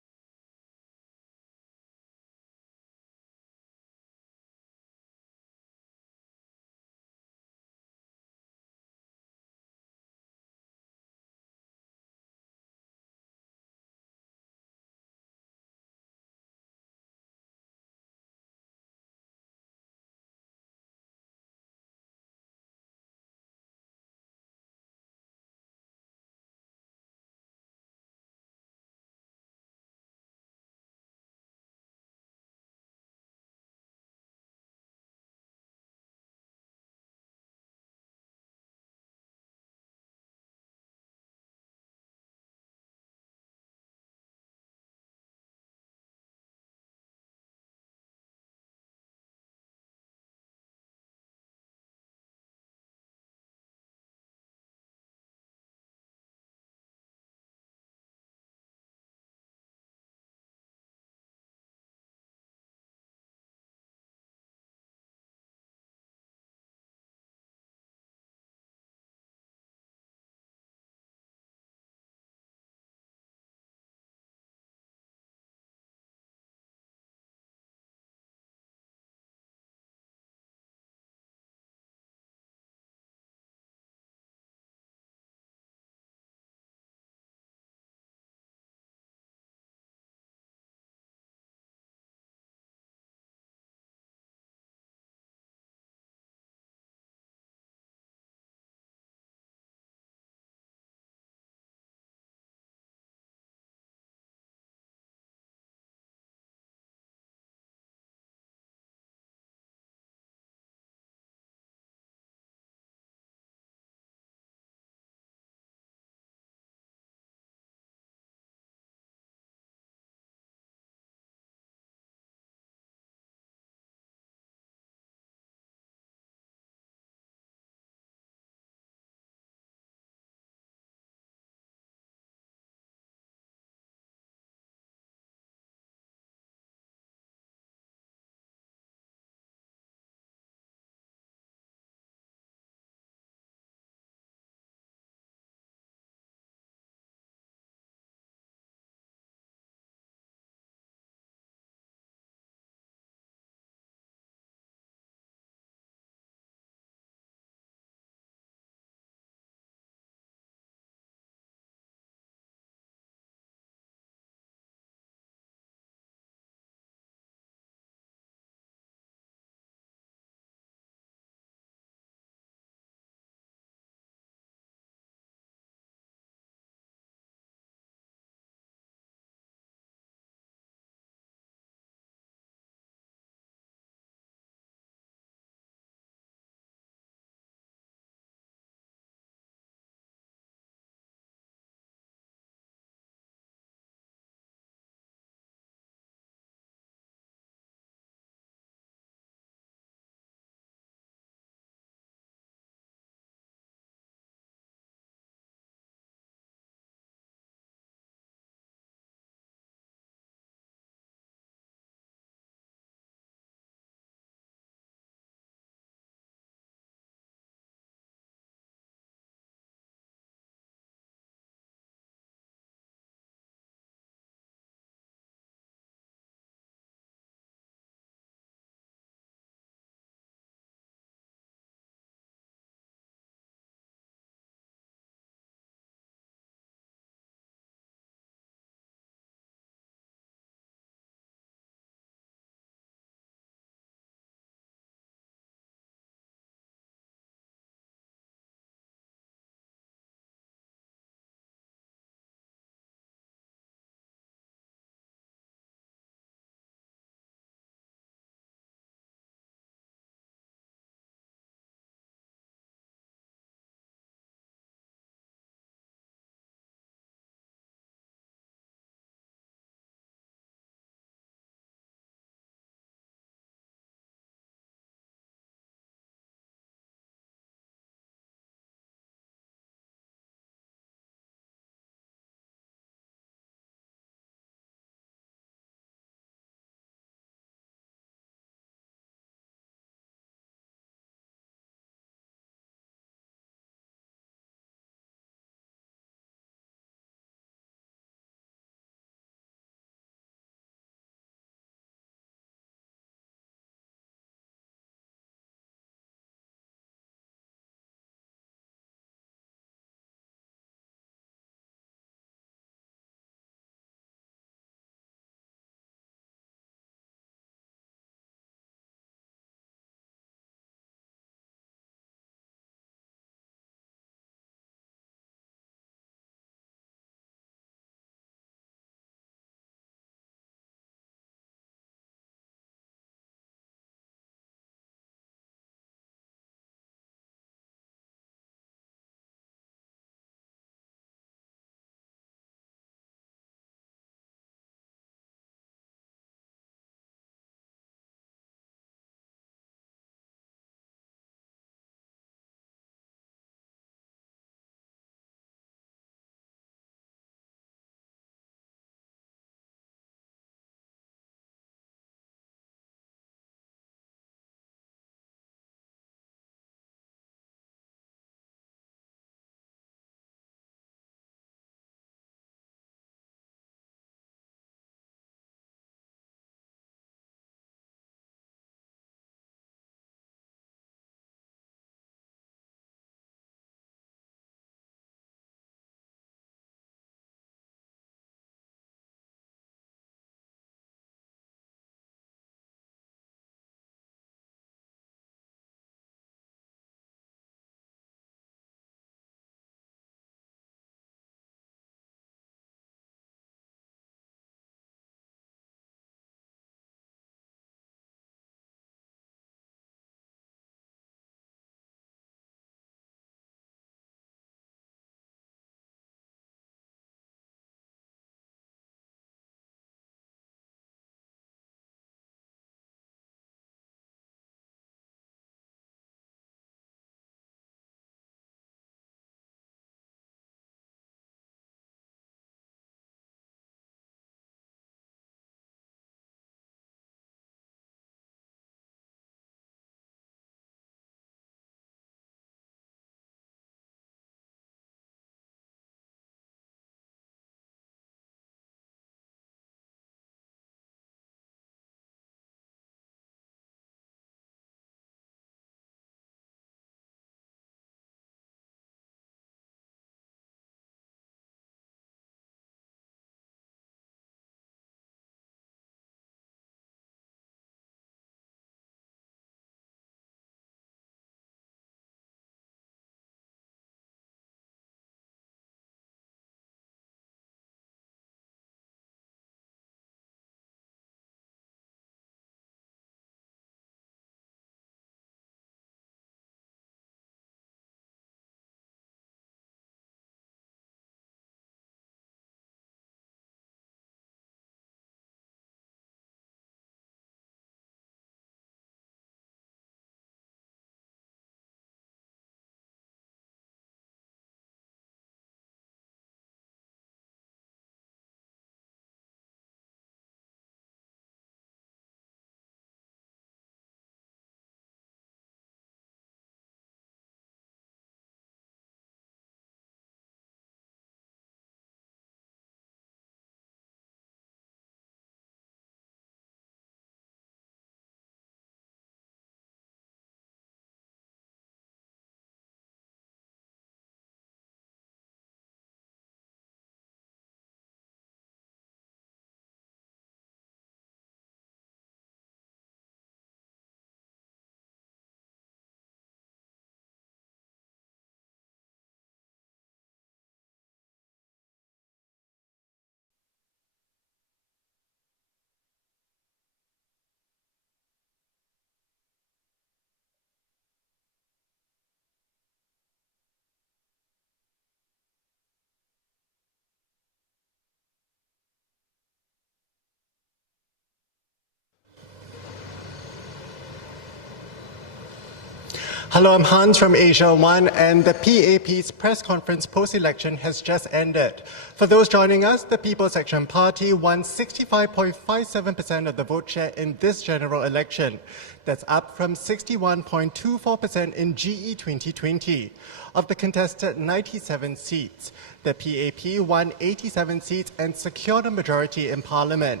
Hello, I'm Hans from Asia One, and the PAP's press conference post-election has just ended. For those joining us, the People's Action Party won 65.57% of the vote share in this general election. That's up from 61.24% in GE 2020. Of the contested 97 seats, the PAP won 87 seats and secured a majority in Parliament.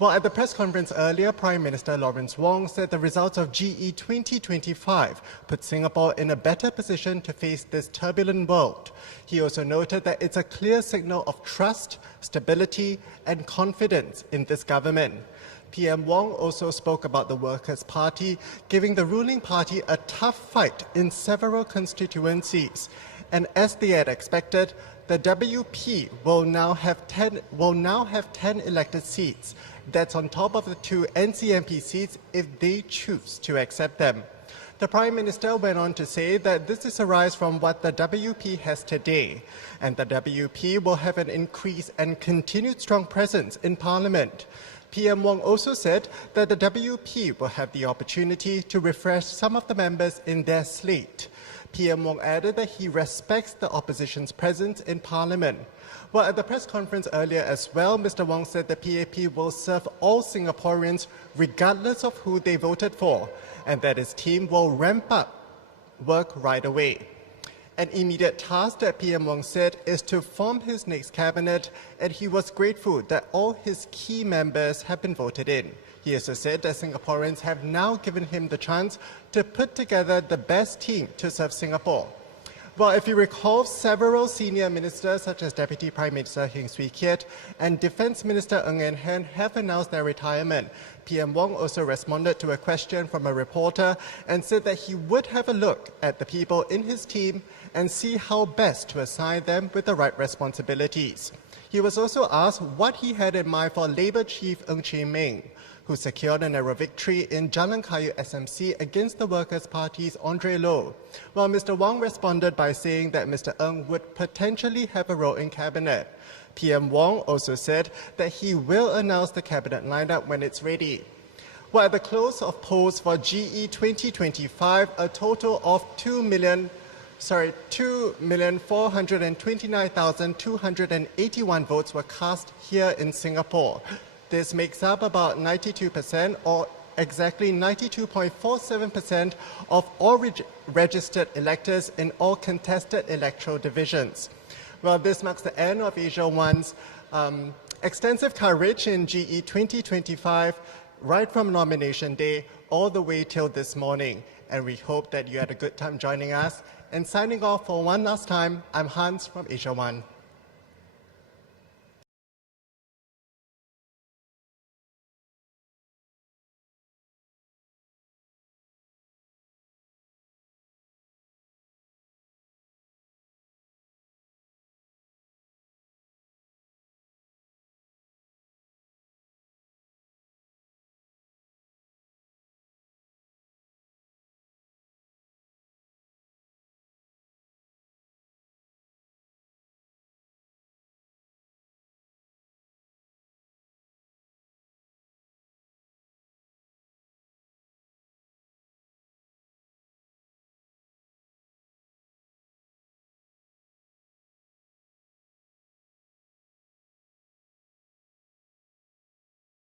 Well, at the press conference earlier, Prime Minister Lawrence Wong said the results of GE 2025 put Singapore in a better position to face this turbulent world. He also noted that it's a clear signal of trust, stability, and confidence in this government. PM Wong also spoke about the Workers' Party, giving the ruling party a tough fight in several constituencies. And as they had expected, the WP will now have 10 elected seats. That's on top of the 2 NCMP seats if they choose to accept them. The Prime Minister went on to say that this is a rise from what the WP has today, and the WP will have an increased and continued strong presence in Parliament. PM Wong also said that the WP will have the opportunity to refresh some of the members in their slate. PM Wong added that he respects the opposition's presence in Parliament. Well, at the press conference earlier as well, Mr. Wong said the PAP will serve all Singaporeans regardless of who they voted for, and that his team will ramp up work right away. An immediate task that PM Wong said is to form his next cabinet, and he was grateful that all his key members have been voted in. He also said that Singaporeans have now given him the chance to put together the best team to serve Singapore. Well, if you recall, several senior ministers such as Deputy Prime Minister Heng Swee Keat and Defence Minister Ng Eng Hen have announced their retirement. PM Wong also responded to a question from a reporter and said that he would have a look at the people in his team and see how best to assign them with the right responsibilities. He was also asked what he had in mind for Labour Chief Ng Chee Meng, who secured a narrow victory in Jalan Kayu SMC against the Workers' Party's Andre Loh. Well, Mr. Wong responded by saying that Mr. Ng would potentially have a role in cabinet. PM Wong also said that he will announce the cabinet lineup when it's ready. Well, at the close of polls for GE 2025, a total of 2,429,281 votes were cast here in Singapore. This makes up about 92% or exactly 92.47% of all registered electors in all contested electoral divisions. Well, this marks the end of Asia One's extensive coverage in GE 2025, right from nomination day all the way till this morning. And we hope that you had a good time joining us. And signing off for one last time, I'm Hans from Asia One.